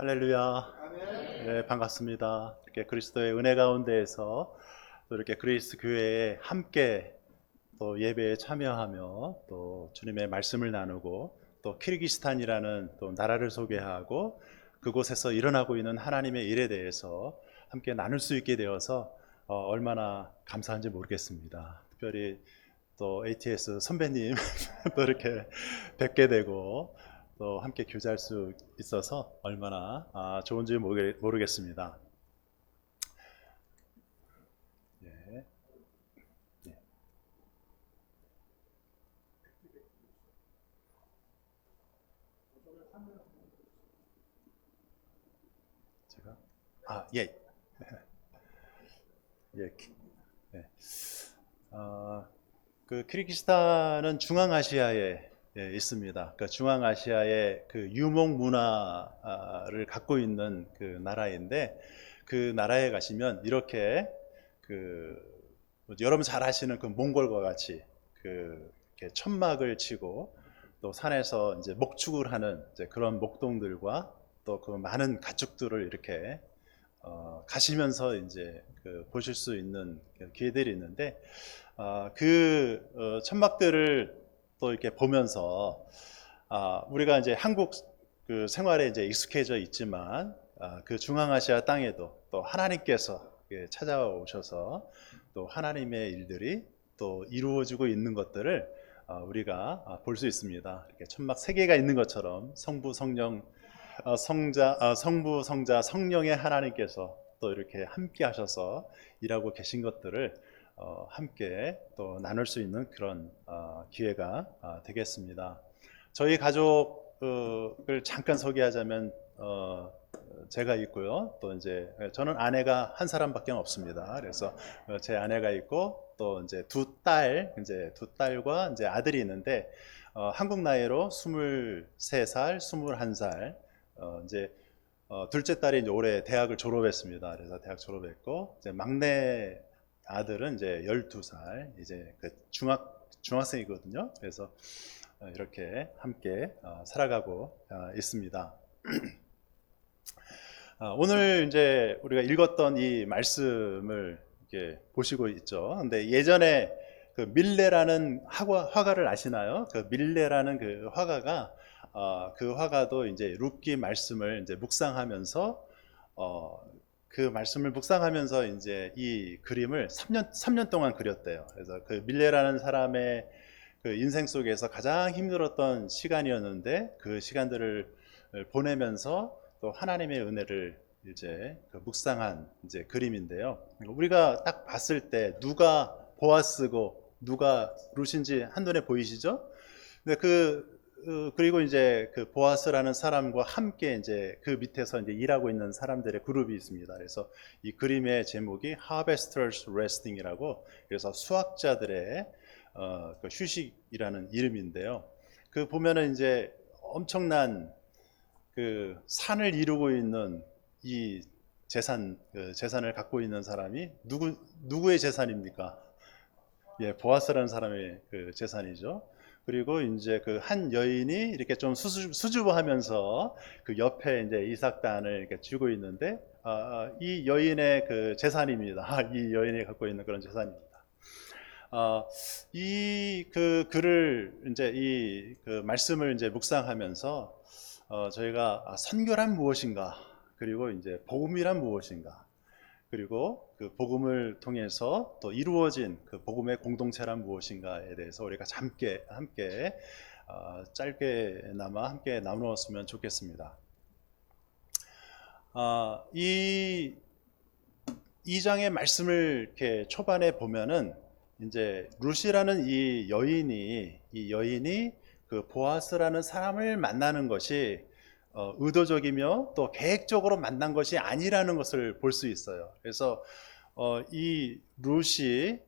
할렐루야. 네, 반갑습니다. 이렇게 그리스도의 은혜 가운데에서 또 이렇게 그리스 교회에 함께 또 예배에 참여하며 또 주님의 말씀을 나누고 또 키르기스탄이라는 또 나라를 소개하고 그곳에서 일어나고 있는 하나님의 일에 대해서 함께 나눌 수 있게 되어서 얼마나 감사한지 모르겠습니다. 특별히 또 ATS 선배님 또 이렇게 뵙게 되고 또 함께 교제할 수 있어서 얼마나 좋은지 모르겠습니다. 예, 예. 제가 예, 예, 예. 어, 그 키르기스탄은 중앙아시아에 있습니다. 그 중앙아시아의 그 유목 문화를 갖고 있는 그 나라인데 그 나라에 가시면 이렇게 그 여러분 잘 아시는 그 몽골과 같이 그 이렇게 천막을 치고 또 산에서 이제 목축을 하는 이제 그런 목동들과 또 그 많은 가축들을 이렇게 가시면서 이제 그 보실 수 있는 그 기회들이 있는데 천막들을 또 이렇게 보면서 우리가 이제 한국 그 생활에 이제 익숙해져 있지만 그 중앙아시아 땅에도 또 하나님께서 찾아오셔서 또 하나님의 일들이 또 이루어지고 있는 것들을 우리가 볼 수 있습니다. 이렇게 천막 세 개가 있는 것처럼 성부 성령 성부 성자 성령의 하나님께서 또 이렇게 함께 하셔서 일하고 계신 것들을 함께 또 나눌 수 있는 그런 기회가 되겠습니다. 저희 가족을 잠깐 소개하자면 제가 있고요. 또 이제 저는 아내가 한 사람밖에 없습니다. 그래서 제 아내가 있고 또 이제 두 딸과 이제 아들이 있는데 한국 나이로 23살, 21살. 이제 둘째 딸이 이제 올해 대학을 졸업했습니다. 그래서 대학 졸업했고 이제 막내 아들은 이제 12살, 이제 그 중학생이거든요. 그래서 이렇게 함께 살아가고 있습니다. 오늘 이제 우리가 읽었던 이 말씀을 이렇게 보시고 있죠. 근데 예전에 그 밀레라는 화가를 아시나요? 그 밀레라는 그 화가가 그 화가도 이제 룻기 말씀을 이제 묵상하면서 그 말씀을 묵상하면서 이제 이 그림을 3년 동안 그렸대요. 그래서 그 밀레라는 사람의 그 인생 속에서 가장 힘들었던 시간이었는데 그 시간들을 보내면서 또 하나님의 은혜를 이제 그 묵상한 이제 그림인데요. 우리가 딱 봤을 때 누가 보아스고 누가 룻인지 한눈에 보이시죠? 근데 그리고 이제 그 보아스라는 사람과 함께 이제 그 밑에서 이제 일하고 있는 사람들의 그룹이 있습니다. 그래서 이 그림의 제목이 Harvesters Resting이라고, 그래서 수확자들의 그 휴식이라는 이름인데요. 그 보면은 이제 엄청난 그 산을 이루고 있는 이 재산을 갖고 있는 사람이 누구의 재산입니까? 예, 보아스라는 사람의 그 재산이죠. 그리고 이제 그 한 여인이 이렇게 좀 수줍어하면서 그 옆에 이제 이삭단을 이렇게 쥐고 있는데 이 여인의 그 재산입니다. 이 여인이 갖고 있는 그런 재산입니다. 이 그 글을 이제 이 그 말씀을 이제 묵상하면서 저희가 선교란 무엇인가, 그리고 이제 복음이란 무엇인가, 그리고 그 복음을 통해서 또 이루어진 그 복음의 공동체란 무엇인가에 대해서 우리가 함께 짧게나마 함께 나누었으면 좋겠습니다. 이 2장의 말씀을 이렇게 초반에 보면은 이제 룻이라는 이 여인이 그 보아스라는 사람을 만나는 것이 의도적이며 또 계획적으로 만난 것이 아니라는 것을 볼 수 있어요. 그래서 이 룻이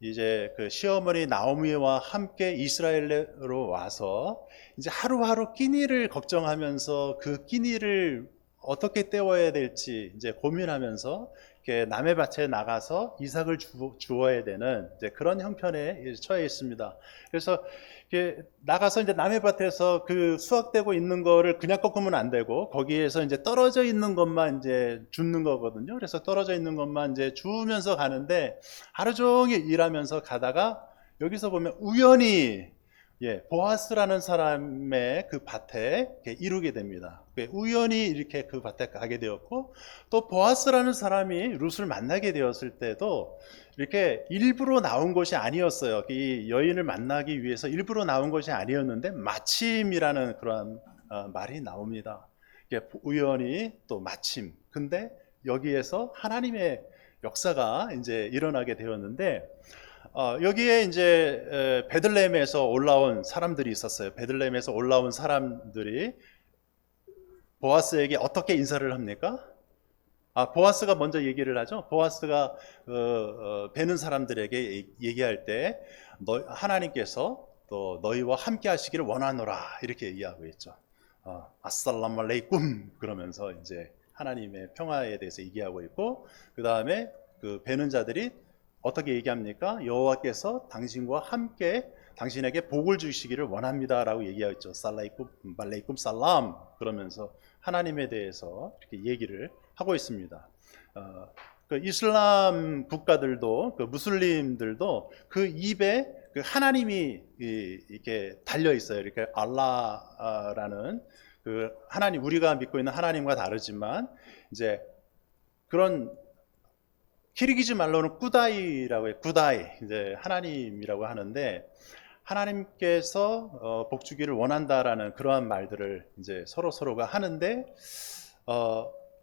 이제 그 시어머니 나오미와 함께 이스라엘로 와서 이제 하루하루 끼니를 걱정하면서 그 끼니를 어떻게 때워야 될지 이제 고민하면서 이렇게 남의 밭에 나가서 이삭을 주어야 되는 이제 그런 형편에 처해 있습니다. 그래서 이렇게 나가서 이제 남의 밭에서 그 수확되고 있는 거를 그냥 꺾으면 안 되고 거기에서 이제 떨어져 있는 것만 이제 줍는 거거든요. 그래서 떨어져 있는 것만 이제 주우면서 가는데 하루 종일 일하면서 가다가 여기서 보면 우연히 보아스라는 사람의 그 밭에 이르게 됩니다. 우연히 이렇게 그 밭에 가게 되었고, 또 보아스라는 사람이 룻을 만나게 되었을 때도 이렇게 일부러 나온 것이 아니었어요. 이 여인을 만나기 위해서 일부러 나온 것이 아니었는데 마침이라는 그런 말이 나옵니다. 우연히 또 마침. 근데 여기에서 하나님의 역사가 이제 일어나게 되었는데, 여기에 이제 베들레헴에서 올라온 사람들이 있었어요. 베들레헴에서 올라온 사람들이 보아스에게 어떻게 인사를 합니까? 보아스가 먼저 얘기를 하죠. 보아스가 베는 사람들에게 얘기할 때 하나님께서 또 너희와 함께 하시기를 원하노라 이렇게 얘기하고 있죠. 아살람 알레이쿰 그러면서 이제 하나님의 평화에 대해서 얘기하고 있고, 그 다음에 그 베는 자들이 어떻게 얘기합니까? 여호와께서 당신과 함께 당신에게 복을 주시기를 원합니다라고 얘기하죠. 살라이쿰 말레이쿰 살람 그러면서 하나님에 대해서 이렇게 얘기를 하고 있습니다. 그 이슬람 국가들도 그 무슬림들도 그 입에 그 하나님이 이렇게 달려 있어요. 이렇게 알라라는 그 하나님, 우리가 믿고 있는 하나님과 다르지만 이제 그런 키르기즈 말로는 꾸다이라고 해요. 꾸다이 이제 하나님이라고 하는데, 하나님께서 복 주기를 원한다라는 그러한 말들을 이제 서로가 하는데,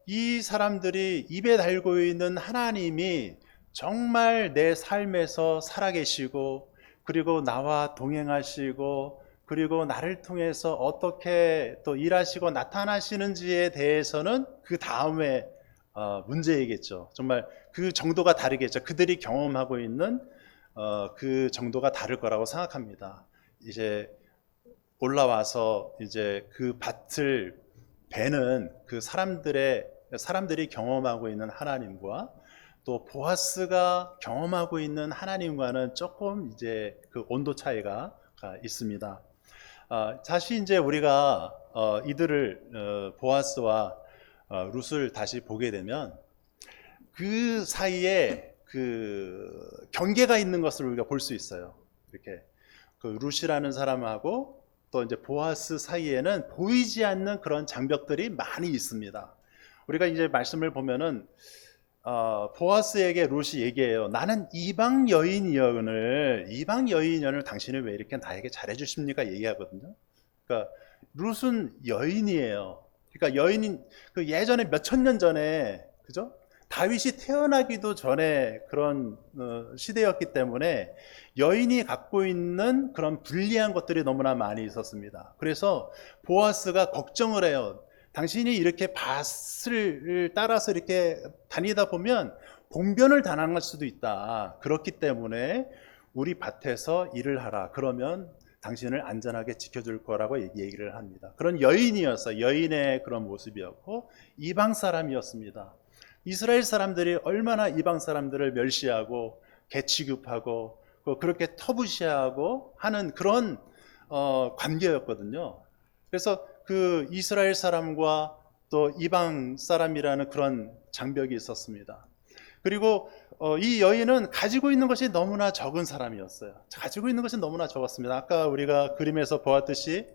이 사람들이 입에 달고 있는 하나님이 정말 내 삶에서 살아계시고, 그리고 나와 동행하시고, 그리고 나를 통해서 어떻게 또 일하시고 나타나시는지에 대해서는 그 다음에 문제이겠죠. 정말 그 정도가 다르겠죠. 그들이 경험하고 있는 그 정도가 다를 거라고 생각합니다. 이제 올라와서 이제 그 밭을 베는 그 사람들이 경험하고 있는 하나님과 또 보아스가 경험하고 있는 하나님과는 조금 이제 그 온도 차이가 있습니다. 다시 이제 우리가 이들을 보아스와 룻을 다시 보게 되면 그 사이에 그 경계가 있는 것을 우리가 볼 수 있어요. 이렇게 그 룻이라는 사람하고 또 이제 보아스 사이에는 보이지 않는 그런 장벽들이 많이 있습니다. 우리가 이제 말씀을 보면은 보아스에게 룻이 얘기해요. 나는 이방 여인이여을 당신은 왜 이렇게 나에게 잘해주십니까? 얘기하거든요. 그러니까 룻은 여인이에요. 그러니까 여인인 그 예전에 몇천 년 전에 그죠? 다윗이 태어나기도 전에 그런 시대였기 때문에 여인이 갖고 있는 그런 불리한 것들이 너무나 많이 있었습니다. 그래서 보아스가 걱정을 해요. 당신이 이렇게 밭을 따라서 이렇게 다니다 보면 봉변을 당할 수도 있다. 그렇기 때문에 우리 밭에서 일을 하라. 그러면 당신을 안전하게 지켜줄 거라고 얘기를 합니다. 그런 여인이었어요. 여인의 그런 모습이었고 이방 사람이었습니다. 이스라엘 사람들이 얼마나 이방 사람들을 멸시하고 개취급하고 그렇게 터부시하고 하는 그런 관계였거든요. 그래서 그 이스라엘 사람과 또 이방 사람이라는 그런 장벽이 있었습니다. 그리고 이 여인은 가지고 있는 것이 너무나 적은 사람이었어요. 가지고 있는 것이 너무나 적었습니다. 아까 우리가 그림에서 보았듯이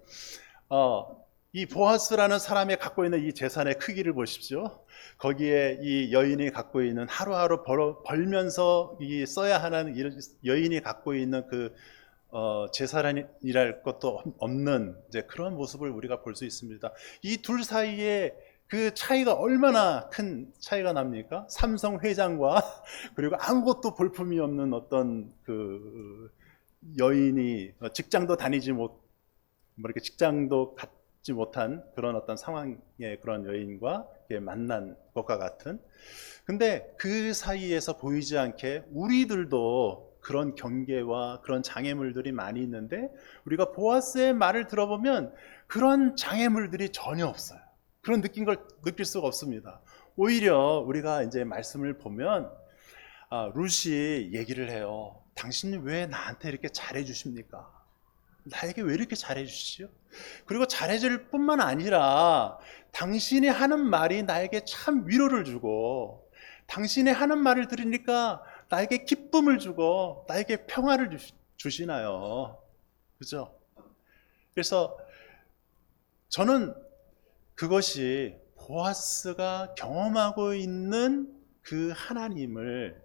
이 보아스라는 사람이 갖고 있는 이 재산의 크기를 보십시오. 거기에 이 여인이 갖고 있는 하루하루 벌면서 써야 하는 여인이 갖고 있는 그 재산이랄 것도 없는 이제 그런 모습을 우리가 볼 수 있습니다. 이 둘 사이에 그 차이가 얼마나 큰 차이가 납니까? 삼성 회장과 그리고 아무것도 볼품이 없는 어떤 그 여인이 직장도 다니지 이렇게 직장도 갖지 못한 그런 어떤 상황의 그런 여인과 만난 것과 같은. 근데 그 사이에서 보이지 않게 우리들도 그런 경계와 그런 장애물들이 많이 있는데 우리가 보아스의 말을 들어보면 그런 장애물들이 전혀 없어요. 그런 느낄 수가 없습니다. 오히려 우리가 이제 말씀을 보면 룻이 얘기를 해요. 당신이 왜 나한테 이렇게 잘해 주십니까? 나에게 왜 이렇게 잘해 주시죠? 그리고 잘해 줄 뿐만 아니라 당신이 하는 말이 나에게 참 위로를 주고, 당신이 하는 말을 들으니까 나에게 기쁨을 주고 나에게 평화를 주시나요? 그죠? 그래서 저는 그것이 보아스가 경험하고 있는 그 하나님을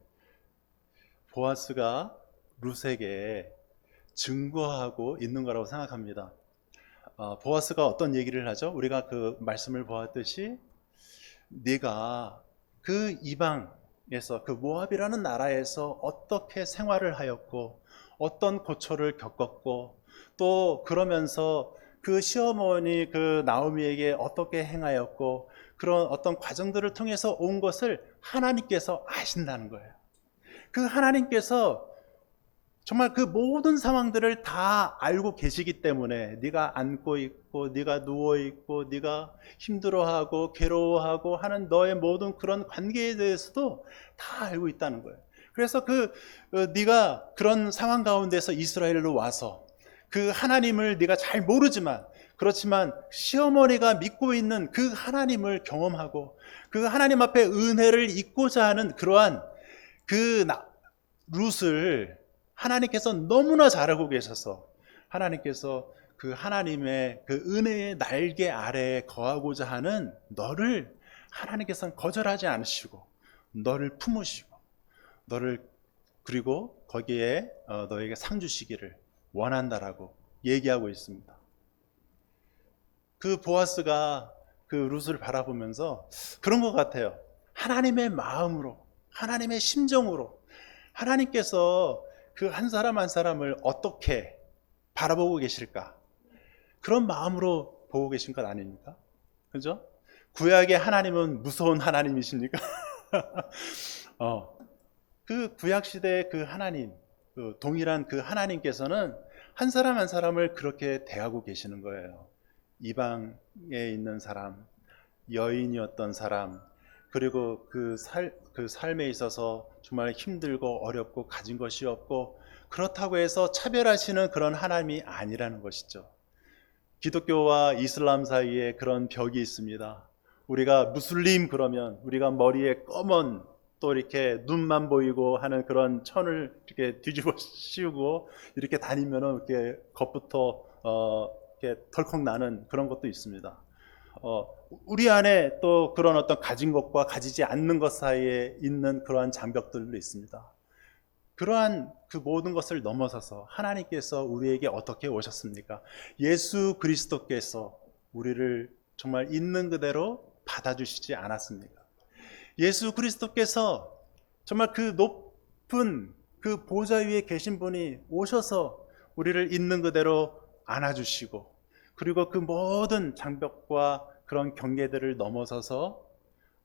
보아스가 룻에게 증거하고 있는 거라고 생각합니다. 보아스가 어떤 얘기를 하죠? 우리가 그 말씀을 보았듯이 네가 그 이방에서, 그 모압이라는 나라에서 어떻게 생활을 하였고 어떤 고초를 겪었고, 또 그러면서 그 시어머니 그 나오미에게 어떻게 행하였고, 그런 어떤 과정들을 통해서 온 것을 하나님께서 아신다는 거예요. 그 하나님께서 정말 그 모든 상황들을 다 알고 계시기 때문에 네가 앉고 있고 네가 누워 있고 네가 힘들어하고 괴로워하고 하는 너의 모든 그런 관계에 대해서도 다 알고 있다는 거예요. 그래서 네가 그런 상황 가운데서 이스라엘로 와서 그 하나님을 네가 잘 모르지만, 그렇지만 시어머니가 믿고 있는 그 하나님을 경험하고 그 하나님 앞에 은혜를 잊고자 하는 그러한 그 룻을 하나님께서 너무나 잘 알고 계셔서 하나님께서 그 하나님의 그 은혜의 날개 아래에 거하고자 하는 너를 하나님께서는 거절하지 않으시고 너를 품으시고 너를, 그리고 거기에 너에게 상 주시기를 원한다라고 얘기하고 있습니다. 그 보아스가 그 룻을 바라보면서 그런 것 같아요. 하나님의 마음으로, 하나님의 심정으로 하나님께서 그 한 사람 한 사람을 어떻게 바라보고 계실까? 그런 마음으로 보고 계신 것 아닙니까? 그죠? 구약의 하나님은 무서운 하나님이십니까? 그 구약 시대의 그 하나님, 그 동일한 그 하나님께서는 한 사람 한 사람을 그렇게 대하고 계시는 거예요. 이방에 있는 사람, 여인이었던 사람, 그리고 그 삶에 있어서 정말 힘들고 어렵고 가진 것이 없고, 그렇다고 해서 차별하시는 그런 하나님이 아니라는 것이죠. 기독교와 이슬람 사이에 그런 벽이 있습니다. 우리가 무슬림 그러면 우리가 머리에 검은, 또 이렇게 눈만 보이고 하는 그런 천을 이렇게 뒤집어 씌우고 이렇게 다니면은 이렇게 겁부터 이렇게 덜컥 나는 그런 것도 있습니다. 우리 안에 또 그런 어떤 가진 것과 가지지 않는 것 사이에 있는 그러한 장벽들도 있습니다. 그러한 그 모든 것을 넘어서서 하나님께서 우리에게 어떻게 오셨습니까? 예수 그리스도께서 우리를 정말 있는 그대로 받아주시지 않았습니까? 예수 그리스도께서 정말 그 높은 그 보좌 위에 계신 분이 오셔서 우리를 있는 그대로 안아주시고, 그리고 그 모든 장벽과 그런 경계들을 넘어서서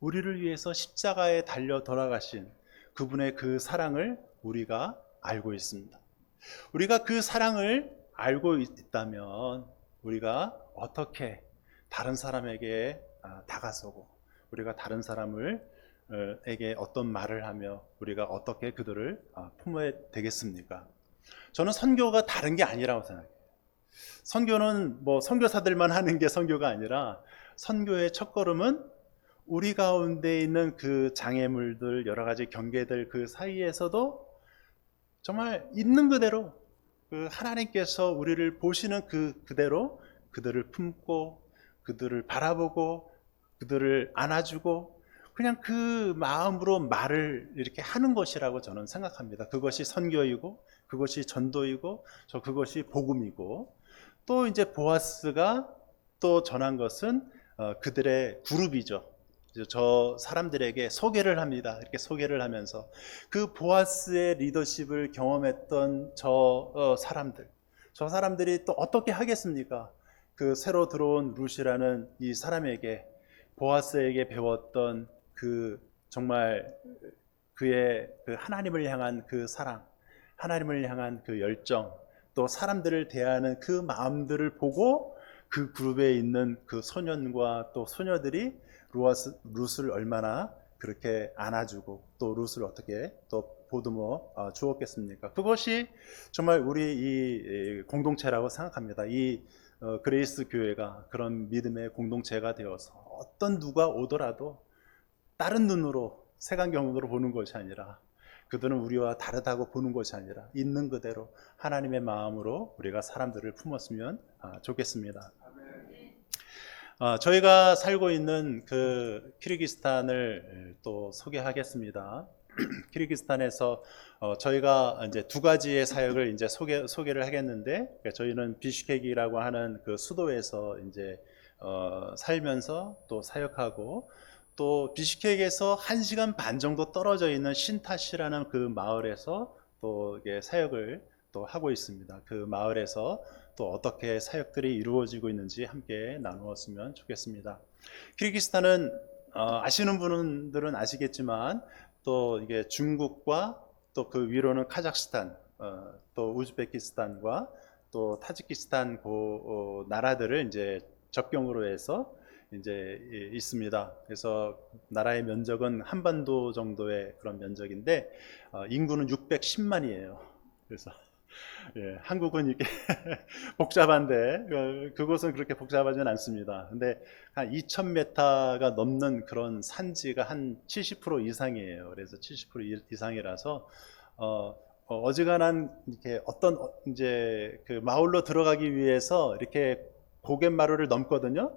우리를 위해서 십자가에 달려 돌아가신 그분의 그 사랑을 우리가 알고 있습니다. 우리가 그 사랑을 알고 있다면 우리가 어떻게 다른 사람에게 다가서고, 우리가 다른 사람에게 어떤 말을 하며 우리가 어떻게 그들을 품어야 되겠습니까? 저는 선교가 다른 게 아니라고 생각해요. 선교는 뭐 선교사들만 하는 게 선교가 아니라, 선교의 첫걸음은 우리 가운데 있는 그 장애물들, 여러 가지 경계들 그 사이에서도 정말 있는 그대로 그 하나님께서 우리를 보시는 그대로 그들을 품고 그들을 바라보고 그들을 안아주고 그냥 그 마음으로 말을 이렇게 하는 것이라고 저는 생각합니다. 그것이 선교이고 그것이 전도이고 그것이 복음이고, 또 이제 보아스가 또 전한 것은 그들의 그룹이죠. 저 사람들에게 소개를 합니다. 이렇게 소개를 하면서 그 보아스의 리더십을 경험했던 저 사람들이 또 어떻게 하겠습니까? 그 새로 들어온 룻이라는 이 사람에게, 보아스에게 배웠던 그 정말 그의 그 하나님을 향한 그 사랑, 하나님을 향한 그 열정, 또 사람들을 대하는 그 마음들을 보고 그 그룹에 있는 그 소년과 또 소녀들이 룻을 얼마나 그렇게 안아주고 또 룻을 어떻게 또 보듬어 주었겠습니까? 그것이 정말 우리 이 공동체라고 생각합니다. 이 그레이스 교회가 그런 믿음의 공동체가 되어서 어떤 누가 오더라도 다른 눈으로 색안경으로 보는 것이 아니라 그들은 우리와 다르다고 보는 것이 아니라 있는 그대로 하나님의 마음으로 우리가 사람들을 품었으면 좋겠습니다. 저희가 살고 있는 그 키르기스탄을 또 소개하겠습니다. 키르기스탄에서 저희가 이제 두 가지의 사역을 이제 소개를 하겠는데, 저희는 비슈케크라고 하는 그 수도에서 이제 살면서 또 사역하고, 또 비슈케크에서 1시간 반 정도 떨어져 있는 신타시라는 그 마을에서 또 이게 사역을 또 하고 있습니다. 그 마을에서 또 어떻게 사역들이 이루어지고 있는지 함께 나누었으면 좋겠습니다. 키르기스탄은 아시는 분들은 아시겠지만 또 이게 중국과 또 그 위로는 카자흐스탄, 또 우즈베키스탄과 또 타지키스탄 그 나라들을 이제 접경으로 해서 이제 있습니다. 그래서 나라의 면적은 한반도 정도의 그런 면적인데 인구는 610만이에요. 그래서 예, 한국은 이게 복잡한데 그곳은 그렇게 복잡하지는 않습니다. 근데 한 2,000m가 넘는 그런 산지가 한 70% 이상이에요. 그래서 70% 이상이라서 어지간한 이렇게 어떤 이제 그 마을로 들어가기 위해서 이렇게 고갯마루를 넘거든요.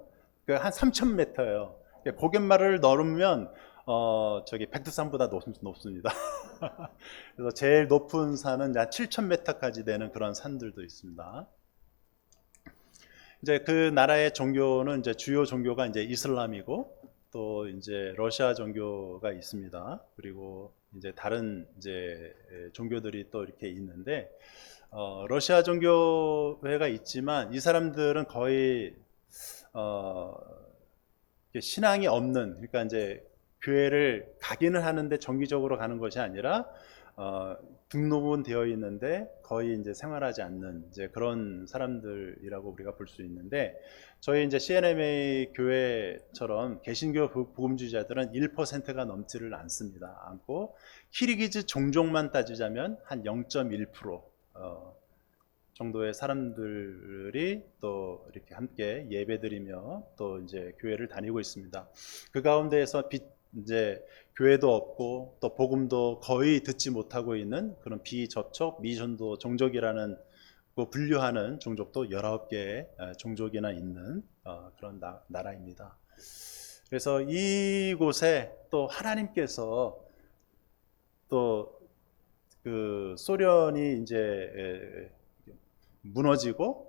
그 한 3,000m예요. 고갯마루를 넘으면 저기 백두산보다 높습니다. 그래서 제일 높은 산은 한 7,000m까지 되는 그런 산들도 있습니다. 이제 그 나라의 종교는 이제 주요 종교가 이제 이슬람이고 또 이제 러시아 종교가 있습니다. 그리고 이제 다른 이제 종교들이 또 이렇게 있는데 러시아 종교회가 있지만 이 사람들은 거의 신앙이 없는, 그러니까 이제 교회를 가기는 하는데 정기적으로 가는 것이 아니라 등록은 되어 있는데 거의 이제 생활하지 않는 이제 그런 사람들이라고 우리가 볼 수 있는데, 저희 이제 CNMA 교회처럼 개신교 복음주의자들은 1%가 넘지를 않고 키르기즈 종족만 따지자면 한 0.1% 정도의 사람들이 또 이렇게 함께 예배드리며 또 이제 교회를 다니고 있습니다. 그 가운데에서 이제 교회도 없고 또 복음도 거의 듣지 못하고 있는 그런 비접촉 미전도 종족이라는 분류하는 종족도 19개의 종족이나 있는 그런 나라입니다. 그래서 이곳에 또 하나님께서 또 그 소련이 이제 무너지고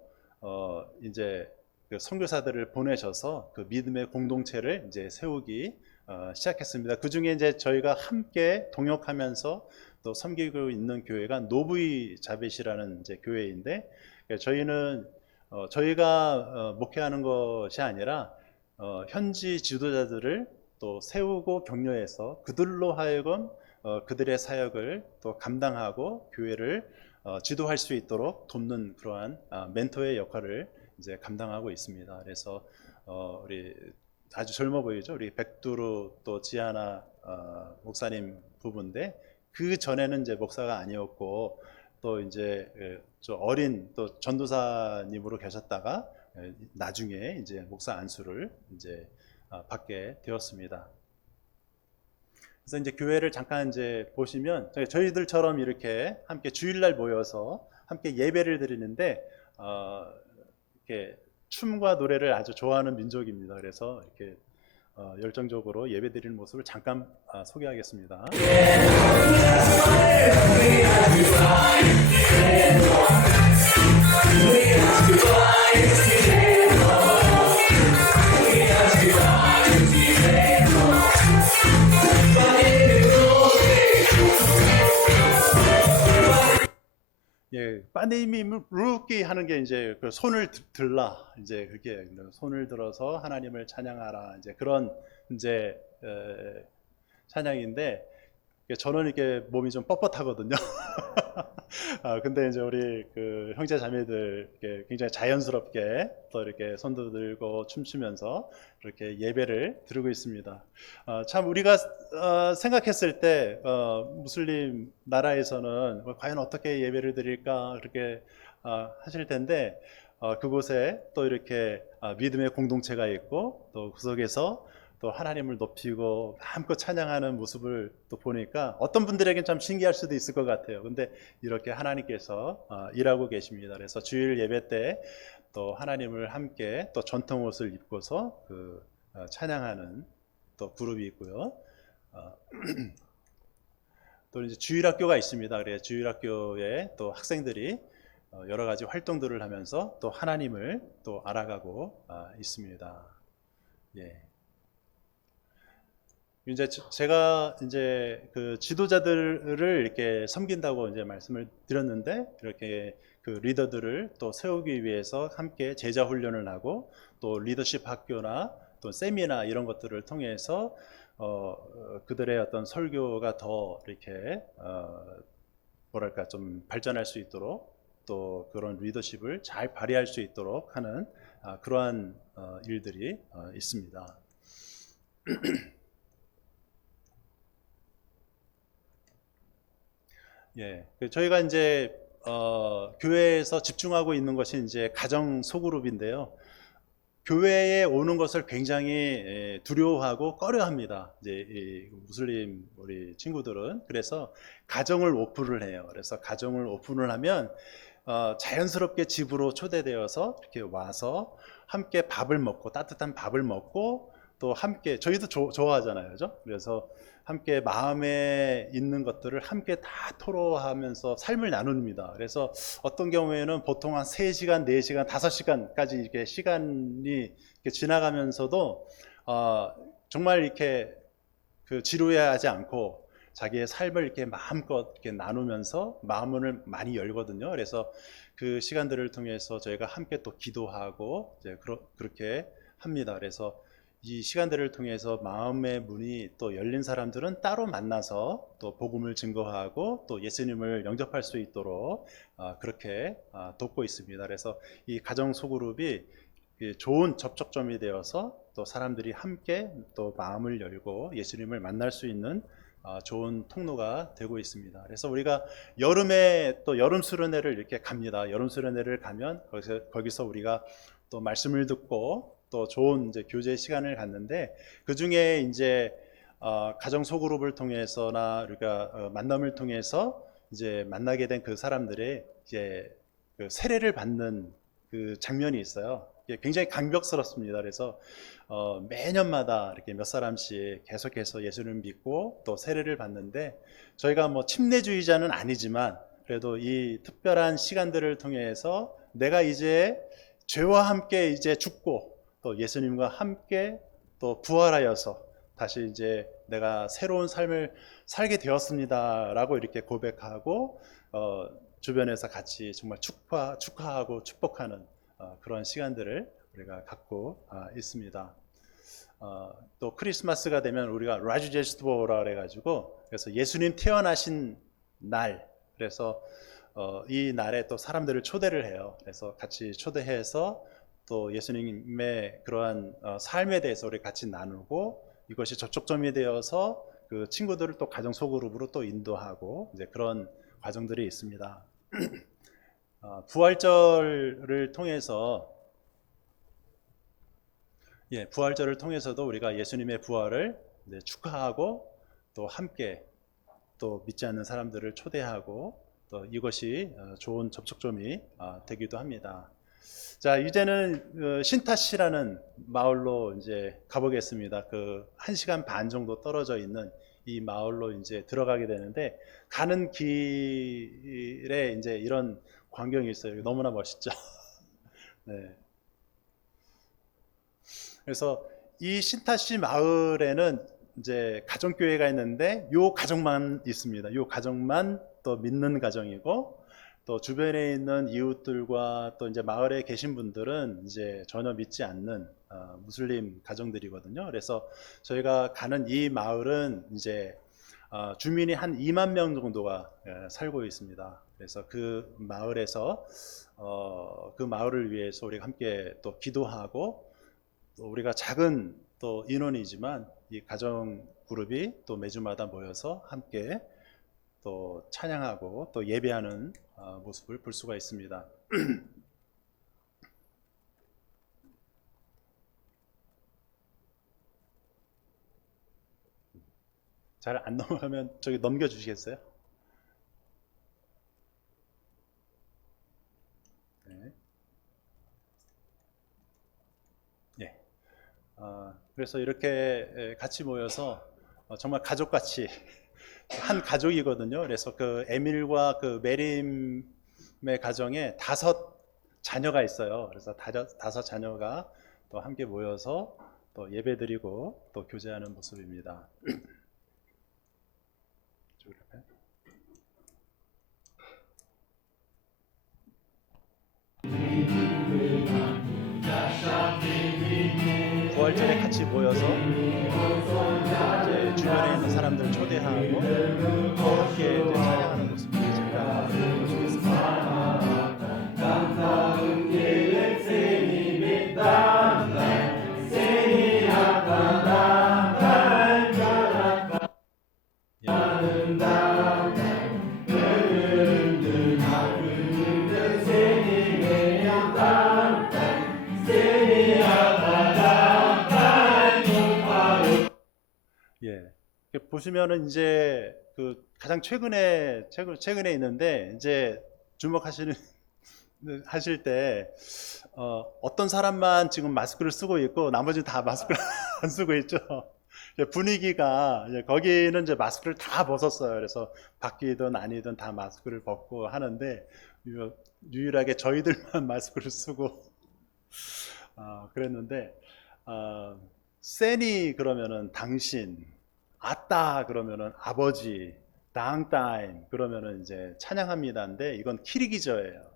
이제 그 선교사들을 보내셔서 그 믿음의 공동체를 이제 세우기 시작했습니다. 그 중에 이제 저희가 함께 동역하면서 또 섬기고 있는 교회가 노브이 자벳이라는 이제 교회인데, 저희는 저희가 목회하는 것이 아니라 현지 지도자들을 또 세우고 격려해서 그들로 하여금 그들의 사역을 또 감당하고 교회를 지도할 수 있도록 돕는 그러한 멘토의 역할을 이제 감당하고 있습니다. 그래서 우리 아주 젊어 보이죠? 우리 백두루 또 지하나 목사님 부부인데, 그 전에는 이제 목사가 아니었고 또 이제 저 어린 또 전도사님으로 계셨다가 나중에 이제 목사 안수를 이제 받게 되었습니다. 그래서 이제 교회를 잠깐 이제 보시면 저희들처럼 이렇게 함께 주일날 모여서 함께 예배를 드리는데 이렇게 춤과 노래를 아주 좋아하는 민족입니다. 그래서 이렇게 열정적으로 예배드리는 모습을 잠깐 소개하겠습니다. 예, 빠네이미 루키 하는 게 이제 그 손을 들라, 이제 그렇게 손을 들어서 하나님을 찬양하라, 이제 그런 이제 찬양인데, 저는 이게 몸이 좀 뻣뻣하거든요. 근데 이제 우리 그 형제 자매들 이렇게 굉장히 자연스럽게 또 이렇게 손도 들고 춤추면서 이렇게 예배를 드리고 있습니다. 참 우리가 생각했을 때 무슬림 나라에서는 과연 어떻게 예배를 드릴까 그렇게 하실 텐데 그곳에 또 이렇게 믿음의 공동체가 있고 또 그 속에서 또 하나님을 높이고 마음껏 찬양하는 모습을 또 보니까 어떤 분들에겐 참 신기할 수도 있을 것 같아요. 근데 이렇게 하나님께서 일하고 계십니다. 그래서 주일 예배 때 또 하나님을 함께 또 전통 옷을 입고서 그 찬양하는 또 그룹이 있고요. 어, 또 이제 주일학교가 있습니다. 그래 주일학교에 또 학생들이 여러 가지 활동들을 하면서 또 하나님을 또 알아가고 있습니다. 예. 이제 제가 이제 그 지도자들을 이렇게 섬긴다고 이제 말씀을 드렸는데 이렇게 그 리더들을 또 세우기 위해서 함께 제자 훈련을 하고 또 리더십 학교나 또 세미나 이런 것들을 통해서 그들의 어떤 설교가 더 이렇게 뭐랄까 좀 발전할 수 있도록 또 그런 리더십을 잘 발휘할 수 있도록 하는 그러한 일들이 있습니다. 예, 저희가 이제 교회에서 집중하고 있는 것이 이제 가정 소그룹인데요. 교회에 오는 것을 굉장히 두려워하고 꺼려합니다. 이제 이 무슬림 우리 친구들은 그래서 가정을 오픈을 해요. 그래서 가정을 오픈을 하면 자연스럽게 집으로 초대되어서 이렇게 와서 함께 밥을 먹고 따뜻한 밥을 먹고 또 함께 저희도 좋아하잖아요, 그죠? 그래서 함께 마음에 있는 것들을 함께 다 토로하면서 삶을 나눕니다. 그래서 어떤 경우에는 보통 한 3시간, 4시간, 5시간까지 이렇게 시간이 이렇게 지나가면서도 정말 이렇게 그 지루해하지 않고 자기의 삶을 이렇게 마음껏 이렇게 나누면서 마음을 많이 열거든요. 그래서 그 시간들을 통해서 저희가 함께 또 기도하고 이제 그렇게 합니다. 그래서 이 시간들을 통해서 마음의 문이 또 열린 사람들은 따로 만나서 또 복음을 증거하고 또 예수님을 영접할 수 있도록 그렇게 돕고 있습니다. 그래서 이 가정 소그룹이 좋은 접촉점이 되어서 또 사람들이 함께 또 마음을 열고 예수님을 만날 수 있는 좋은 통로가 되고 있습니다. 그래서 우리가 여름에 또 여름 수련회를 이렇게 갑니다. 여름 수련회를 가면 거기서 우리가 또 말씀을 듣고 또 좋은 이제 교제 시간을 갖는데 그 중에 이제 가정 소그룹을 통해서나 우리가 만남을 통해서 이제 만나게 된 그 사람들의 이제 그 세례를 받는 그 장면이 있어요. 굉장히 감격스럽습니다. 그래서 매년마다 이렇게 몇 사람씩 계속해서 예수를 믿고 또 세례를 받는데 저희가 뭐 침례주의자는 아니지만 그래도 이 특별한 시간들을 통해서 내가 이제 죄와 함께 이제 죽고 또 예수님과 함께 또 부활하여서 다시 이제 내가 새로운 삶을 살게 되었습니다라고 이렇게 고백하고 주변에서 같이 정말 축하하고 축복하는 그런 시간들을 우리가 갖고 있습니다. 또 크리스마스가 되면 우리가 라주제스트보라 그래가지고 그래서 예수님 태어나신 날 그래서 이 날에 또 사람들을 초대를 해요. 그래서 같이 초대해서 또 예수님의 그러한 삶에 대해서 우리 같이 나누고 이것이 접촉점이 되어서 그 친구들을 또 가정 소그룹으로 또 인도하고 이제 그런 과정들이 있습니다. 부활절을 통해서 부활절을 통해서도 우리가 예수님의 부활을 축하하고 또 함께 또 믿지 않는 사람들을 초대하고 또 이것이 좋은 접촉점이 되기도 합니다. 자, 이제는 신타시라는 마을로 이제 가보겠습니다. 그 1시간 반 정도 떨어져 있는 이 마을로 이제 들어가게 되는데 가는 길에 이제 이런 광경이 있어요. 너무나 멋있죠. 네. 그래서 이 신타시 마을에는 이제 가정교회가 있는데 요 가정만 있습니다. 요 가정만 또 믿는 가정이고 또 주변에 있는 이웃들과 또 이제 마을에 계신 분들은 이제 전혀 믿지 않는 무슬림 가정들이거든요. 그래서 저희가 가는 이 마을은 이제 주민이 한 2만 명 정도가 살고 있습니다. 그래서 그 마을에서 그 마을을 위해서 우리가 함께 또 기도하고, 또 우리가 작은 또 인원이지만 이 가정 그룹이 또 매주마다 모여서 함께 또 찬양하고 또 예배하는 모습을 볼 수가 있습니다. 잘 안 넘어가면 저기 넘겨주시겠어요? 네. 예. 그래서 이렇게 같이 모여서 정말 가족같이 한 가족이거든요. 그래서 그 에밀과 그 메림의 가정에 5 자녀가 있어요. 그래서 5 자녀가 또 함께 모여서 또 예배드리고 또 교제하는 모습입니다. 부활절에 같이 모여서 이제 주변에 있는 사람들 초대하고 함께 이제 찬양하는 모습을 잠깐 보시겠습니다. 예. 보시면은 이제 그 가장 최근에 있는데 이제 주목하시는 하실 때 어떤 사람만 지금 마스크를 쓰고 있고 나머지는 다 마스크를 안 쓰고 있죠. 분위기가 거기는 이제 마스크를 다 벗었어요. 그래서 밖이든 아니든 다 마스크를 벗고 하는데 유일하게 저희들만 마스크를 쓰고 그랬는데 세니 그러면은 당신, 아따 그러면은 아버지, 당타임 그러면은 이제 찬양합니다인데 이건 키르기저예요.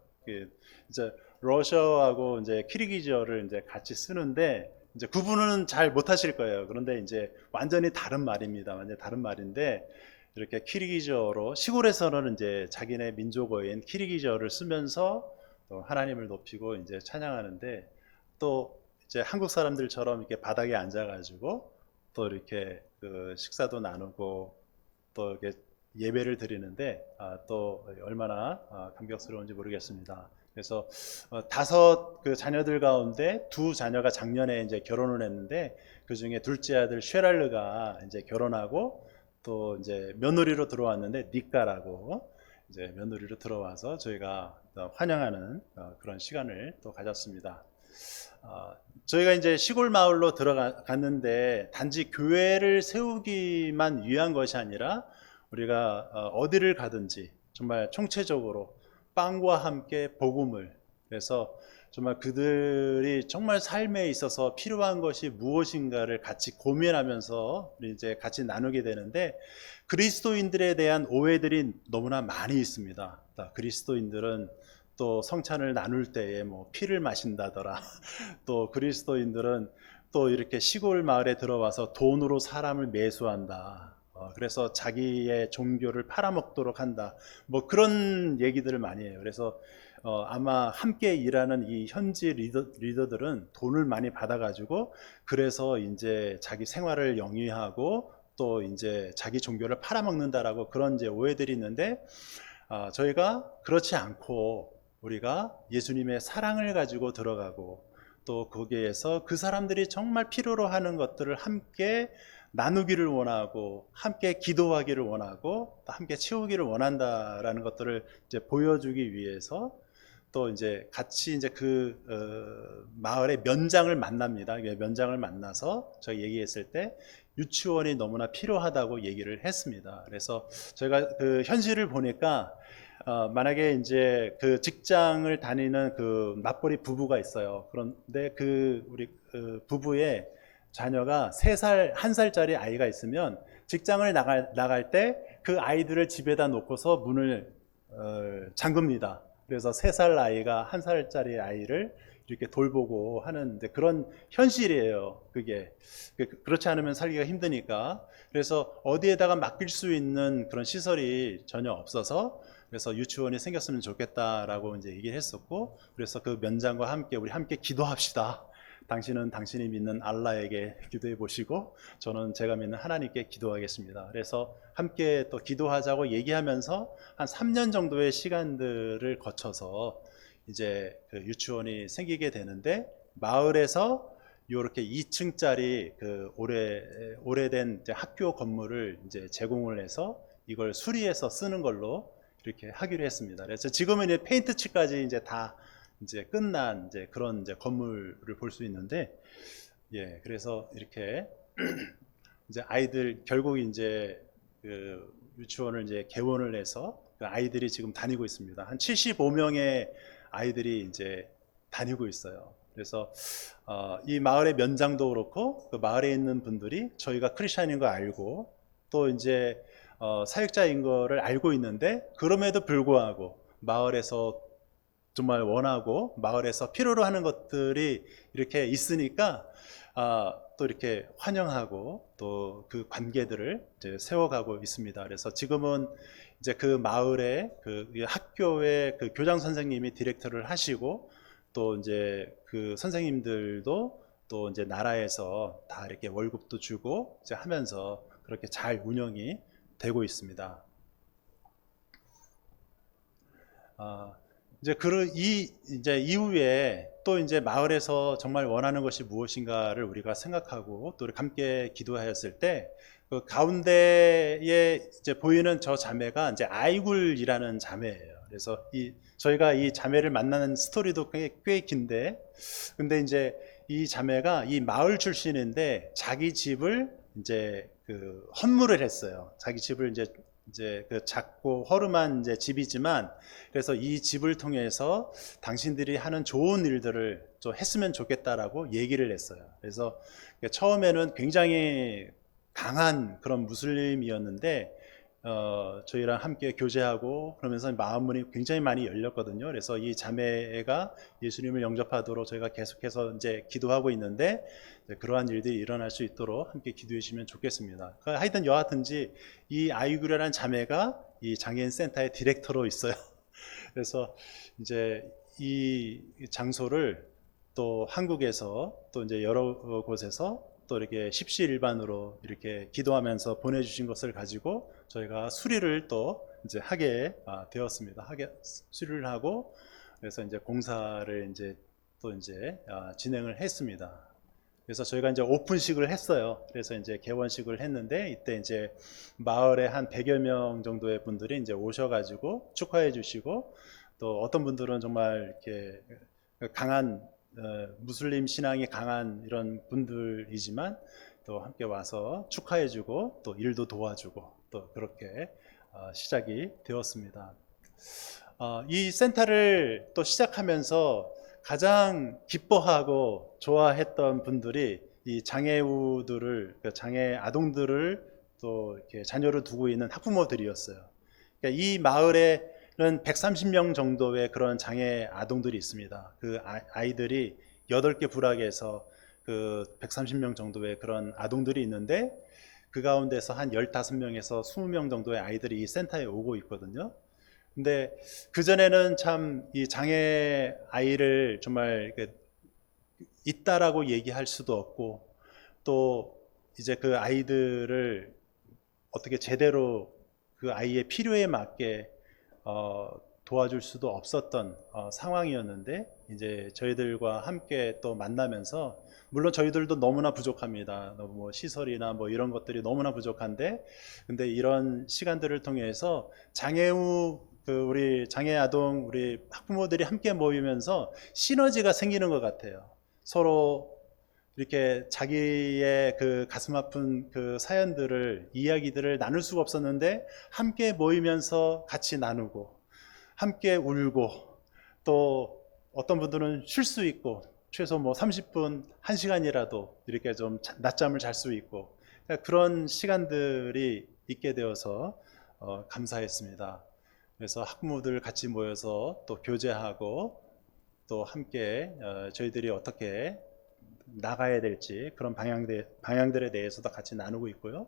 이제 러시아하고 이제 키르기저를 이제 같이 쓰는데 이제 구분은 잘 못하실 거예요. 그런데 이제 완전히 다른 말입니다. 완전히 다른 말인데 이렇게 키르기저로 시골에서는 이제 자기네 민족어인 키르기저를 쓰면서 또 하나님을 높이고 이제 찬양하는데 또 이제 한국 사람들처럼 이렇게 바닥에 앉아가지고 또 이렇게 그 식사도 나누고 또 이렇게 예배를 드리는데 또 얼마나 감격스러운지 모르겠습니다. 그래서 5 자녀들 가운데 2 자녀가 작년에 이제 결혼을 했는데 그 중에 둘째 아들 쉐랄르가 이제 결혼하고 또 이제 며느리로 들어왔는데 니까라고 이제 며느리로 들어와서 저희가 환영하는 그런 시간을 또 가졌습니다. 저희가 이제 시골 마을로 들어갔는데 단지 교회를 세우기만 위한 것이 아니라 우리가 어디를 가든지 정말 총체적으로 빵과 함께 복음을, 그래서 정말 그들이 정말 삶에 있어서 필요한 것이 무엇인가를 같이 고민하면서 이제 같이 나누게 되는데 그리스도인들에 대한 오해들이 너무나 많이 있습니다. 그리스도인들은 또 성찬을 나눌 때에 뭐 피를 마신다더라. 또 그리스도인들은 또 이렇게 시골 마을에 들어와서 돈으로 사람을 매수한다. 그래서 자기의 종교를 팔아먹도록 한다. 뭐 그런 얘기들을 많이 해요. 그래서 아마 함께 일하는 이 현지 리더들은 돈을 많이 받아가지고 그래서 이제 자기 생활을 영위하고 또 이제 자기 종교를 팔아먹는다라고 그런 이제 오해들이 있는데 저희가 그렇지 않고 우리가 예수님의 사랑을 가지고 들어가고 또 거기에서 그 사람들이 정말 필요로 하는 것들을 함께 나누기를 원하고 함께 기도하기를 원하고 함께 채우기를 원한다라는 것들을 이제 보여주기 위해서 또 이제 같이 이제 그 마을의 면장을 만납니다. 면장을 만나서 저희 얘기했을 때 유치원이 너무나 필요하다고 얘기를 했습니다. 그래서 저희가 그 현실을 보니까 만약에 이제 그 직장을 다니는 그 맞벌이 부부가 있어요. 그런데 그 우리 부부의 자녀가 3살, 1살짜리 아이가 있으면 직장을 나갈 때 그 아이들을 집에다 놓고서 문을 잠급니다. 그래서 3살 아이가 1살짜리 아이를 이렇게 돌보고 하는 그런 현실이에요. 그게 그렇지 않으면 살기가 힘드니까. 그래서 어디에다가 맡길 수 있는 그런 시설이 전혀 없어서 그래서 유치원이 생겼으면 좋겠다라고 이제 얘기를 했었고, 그래서 그 면장과 함께 우리 함께 기도합시다. 당신은 당신이 믿는 알라에게 기도해 보시고 저는 제가 믿는 하나님께 기도하겠습니다. 그래서 함께 또 기도하자고 얘기하면서 한 3년 정도의 시간들을 거쳐서 이제 그 유치원이 생기게 되는데, 마을에서 이렇게 2층짜리 그 오래된 이제 학교 건물을 이제 제공을 해서 이걸 수리해서 쓰는 걸로 이렇게 하기로 했습니다. 그래서 지금은 이제 페인트 칠까지 이제 다 이제 끝난 이제 그런 이제 건물을 볼 수 있는데, 예, 그래서 이렇게 이제 아이들 결국 이제 그 유치원을 이제 개원을 해서 그 아이들이 지금 다니고 있습니다. 한 75명의 아이들이 이제 다니고 있어요. 그래서 이 마을의 면장도 그렇고 그 마을에 있는 분들이 저희가 크리스찬인 거 알고 또 이제 사역자인 거를 알고 있는데, 그럼에도 불구하고 마을에서 정말 원하고 마을에서 필요로 하는 것들이 이렇게 있으니까 또 이렇게 환영하고 또 그 관계들을 이제 세워가고 있습니다. 그래서 지금은 이제 그 마을의 그 학교의 그 교장 선생님이 디렉터를 하시고, 또 이제 그 선생님들도 또 이제 나라에서 다 이렇게 월급도 주고 이제 하면서 그렇게 잘 운영이 되고 있습니다. 이제 이후에 또 이제 마을에서 정말 원하는 것이 무엇인가를 우리가 생각하고 또 함께 기도하였을 때, 그 가운데에 이제 보이는 저 자매가 이제 아이굴이라는 자매예요. 그래서 저희가 이 자매를 만나는 스토리도 꽤 긴데, 근데 이제 이 자매가 이 마을 출신인데 자기 집을 이제 그 헌물을 했어요. 자기 집을 이제 그 작고 허름한 이제 집이지만, 그래서 이 집을 통해서 당신들이 하는 좋은 일들을 좀 했으면 좋겠다라고 얘기를 했어요. 그래서 처음에는 굉장히 강한 그런 무슬림이었는데 저희랑 함께 교제하고 그러면서 마음문이 굉장히 많이 열렸거든요. 그래서 이 자매가 예수님을 영접하도록 저희가 계속해서 이제 기도하고 있는데, 그러한 일들이 일어날 수 있도록 함께 기도해 주시면 좋겠습니다. 하여튼 여하튼지 이 아이구라는 자매가 이 장애인 센터의 디렉터로 있어요. 그래서 이제 이 장소를 또 한국에서 또 이제 여러 곳에서 또 이렇게 십시일반으로 이렇게 기도하면서 보내주신 것을 가지고 저희가 수리를 또 이제 하게 되었습니다. 수리를 하고 그래서 이제 공사를 이제 또 이제 진행을 했습니다. 그래서 저희가 이제 오픈식을 했어요. 그래서 이제 개원식을 했는데, 이때 이제 마을에 한 100여 명 정도의 분들이 이제 오셔가지고 축하해 주시고, 또 어떤 분들은 정말 이렇게 강한 무슬림 신앙이 강한 이런 분들이지만 또 함께 와서 축하해 주고 또 일도 도와주고 또 그렇게 시작이 되었습니다. 이 센터를 또 시작하면서 가장 기뻐하고 좋아했던 분들이 이 장애우들을, 장애 아동들을 또 이렇게 자녀를 두고 있는 학부모들이었어요. 그러니까 이 마을에는 130명 정도의 그런 장애 아동들이 있습니다. 그 아이들이 8개 부락에서 그 130명 정도의 그런 아동들이 있는데, 그 가운데서 한 15명에서 20명 정도의 아이들이 이 센터에 오고 있거든요. 근데 그전에는 참 이 장애 아이를 정말 있다라고 얘기할 수도 없고, 또 이제 그 아이들을 어떻게 제대로 그 아이의 필요에 맞게 도와줄 수도 없었던 상황이었는데, 이제 저희들과 함께 또 만나면서, 물론 저희들도 너무나 부족합니다. 뭐 시설이나 뭐 이런 것들이 너무나 부족한데, 근데 이런 시간들을 통해서 우리 장애 아동 우리 학부모들이 함께 모이면서 시너지가 생기는 것 같아요. 서로 이렇게 자기의 그 가슴 아픈 그 사연들을, 이야기들을 나눌 수가 없었는데 함께 모이면서 같이 나누고 함께 울고, 또 어떤 분들은 쉴 수 있고 최소 뭐 30분, 1시간이라도 이렇게 좀 낮잠을 잘 수 있고, 그런 시간들이 있게 되어서 감사했습니다. 그래서 학부모들 같이 모여서 또 교제하고 또 함께 저희들이 어떻게 나가야 될지 그런 방향들에 대해서도 같이 나누고 있고요.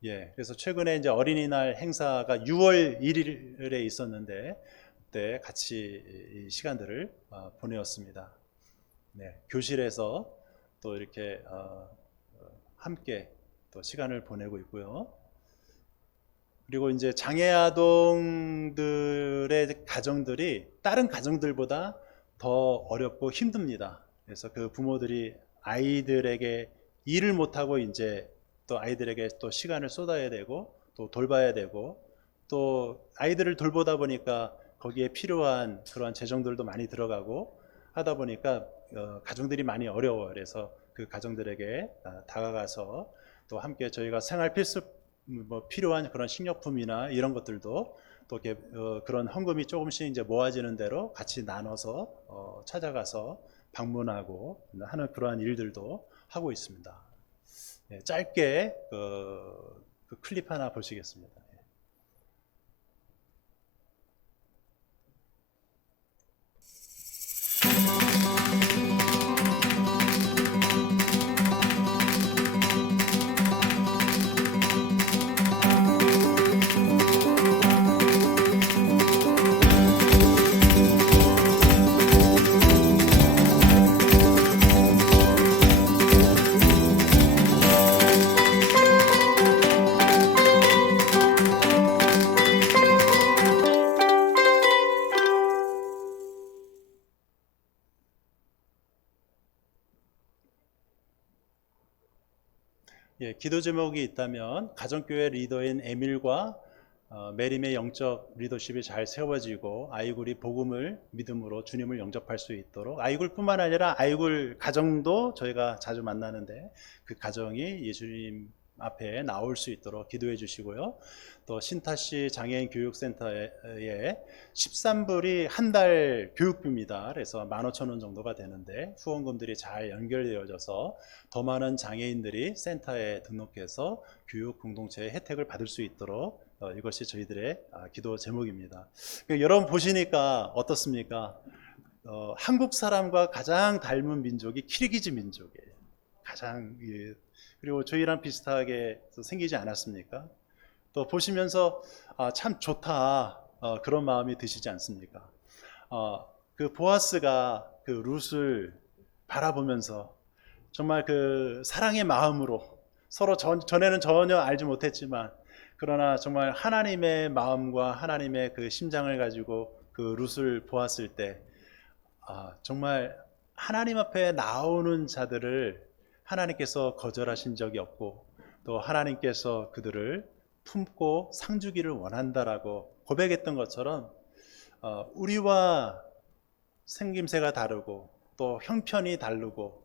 그래서 최근에 이제 어린이날 행사가 6월 1일에 있었는데 그때 같이 이 시간들을 보내었습니다. 교실에서 또 이렇게 함께 또 시간을 보내고 있고요. 그리고 이제 장애 아동들의 가정들이 다른 가정들보다 더 어렵고 힘듭니다. 그래서 그 부모들이 아이들에게 일을 못하고 이제 또 아이들에게 또 시간을 쏟아야 되고 또 돌봐야 되고 또 아이들을 돌보다 보니까 거기에 필요한 그런 재정들도 많이 들어가고 하다 보니까 가정들이 많이 어려워요. 그래서 그 가정들에게 다가가서 또 함께 저희가 생활 필수 뭐 필요한 그런 식료품이나 이런 것들도 또 이렇게 그런 헌금이 조금씩 이제 모아지는 대로 같이 나눠서 찾아가서 방문하고 하는 그러한 일들도 하고 있습니다. 짧게 그 클립 하나 보시겠습니다. 기도 제목이 있다면 가정교회 리더인 에밀과 메림의 영적 리더십이 잘 세워지고 아이굴이 복음을 믿음으로 주님을 영접할 수 있도록, 아이굴뿐만 아니라 아이굴 가정도 저희가 자주 만나는데 그 가정이 예수님 앞에 나올 수 있도록 기도해 주시고요. 또 신타시 장애인 교육센터에 13불이 한 달 교육비입니다. 그래서 15,000원 정도가 되는데 후원금들이 잘 연결되어져서 더 많은 장애인들이 센터에 등록해서 교육 공동체의 혜택을 받을 수 있도록 이것이 저희들의 기도 제목입니다. 여러분 보시니까 어떻습니까? 한국 사람과 가장 닮은 민족이 키르기즈 민족이에요. 가장 그리고 저희랑 비슷하게 생기지 않았습니까? 또 보시면서 참 좋다 그런 마음이 드시지 않습니까? 그 보아스가 그 룻을 바라보면서 정말 그 사랑의 마음으로 서로 전에는 전혀 알지 못했지만 그러나 정말 하나님의 마음과 하나님의 그 심장을 가지고 그 룻을 보았을 때 정말 하나님 앞에 나오는 자들을 하나님께서 거절하신 적이 없고 또 하나님께서 그들을 품고 상주기를 원한다라고 고백했던 것처럼 우리와 생김새가 다르고 또 형편이 다르고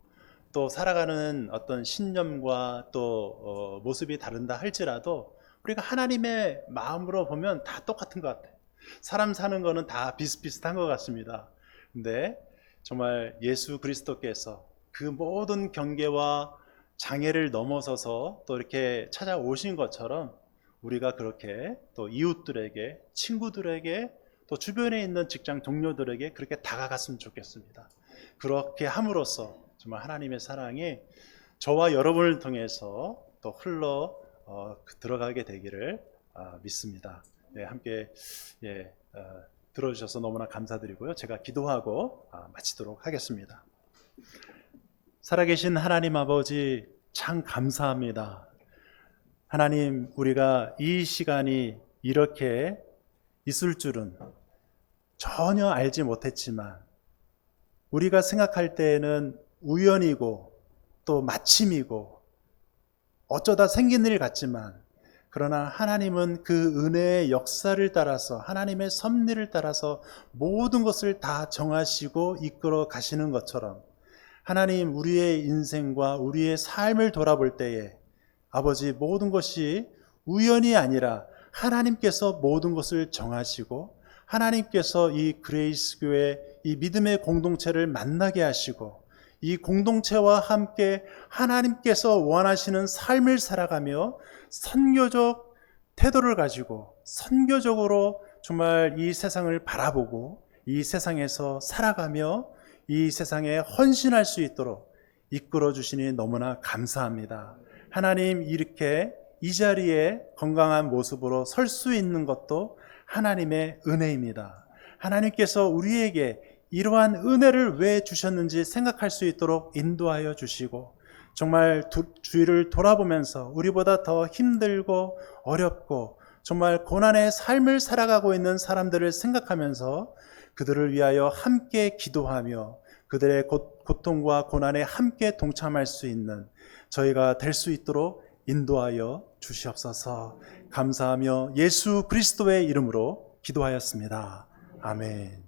또 살아가는 어떤 신념과 또 모습이 다른다 할지라도 우리가 하나님의 마음으로 보면 다 똑같은 것 같아요. 사람 사는 거는 다 비슷비슷한 것 같습니다. 근데 정말 예수 그리스도께서 그 모든 경계와 장애를 넘어서서 또 이렇게 찾아오신 것처럼 우리가 그렇게 또 이웃들에게, 친구들에게, 또 주변에 있는 직장 동료들에게 그렇게 다가갔으면 좋겠습니다. 그렇게 함으로써 정말 하나님의 사랑이 저와 여러분을 통해서 또 흘러 들어가게 되기를 믿습니다. 함께 들어주셔서 너무나 감사드리고요. 제가 기도하고 마치도록 하겠습니다. 살아계신 하나님 아버지, 참 감사합니다. 하나님, 우리가 이 시간이 이렇게 있을 줄은 전혀 알지 못했지만 우리가 생각할 때에는 우연이고 또 마침이고 어쩌다 생긴 일 같지만 그러나 하나님은 그 은혜의 역사를 따라서 하나님의 섭리를 따라서 모든 것을 다 정하시고 이끌어 가시는 것처럼 하나님, 우리의 인생과 우리의 삶을 돌아볼 때에 아버지, 모든 것이 우연이 아니라 하나님께서 모든 것을 정하시고 하나님께서 이 그레이스 교회 이 믿음의 공동체를 만나게 하시고 이 공동체와 함께 하나님께서 원하시는 삶을 살아가며 선교적 태도를 가지고 선교적으로 정말 이 세상을 바라보고 이 세상에서 살아가며 이 세상에 헌신할 수 있도록 이끌어 주시니 너무나 감사합니다. 하나님, 이렇게 이 자리에 건강한 모습으로 설 수 있는 것도 하나님의 은혜입니다. 하나님께서 우리에게 이러한 은혜를 왜 주셨는지 생각할 수 있도록 인도하여 주시고, 정말 주위를 돌아보면서 우리보다 더 힘들고 어렵고 정말 고난의 삶을 살아가고 있는 사람들을 생각하면서 그들을 위하여 함께 기도하며 그들의 고통과 고난에 함께 동참할 수 있는 저희가 될 수 있도록 인도하여 주시옵소서. 감사하며 예수 그리스도의 이름으로 기도하였습니다. 아멘.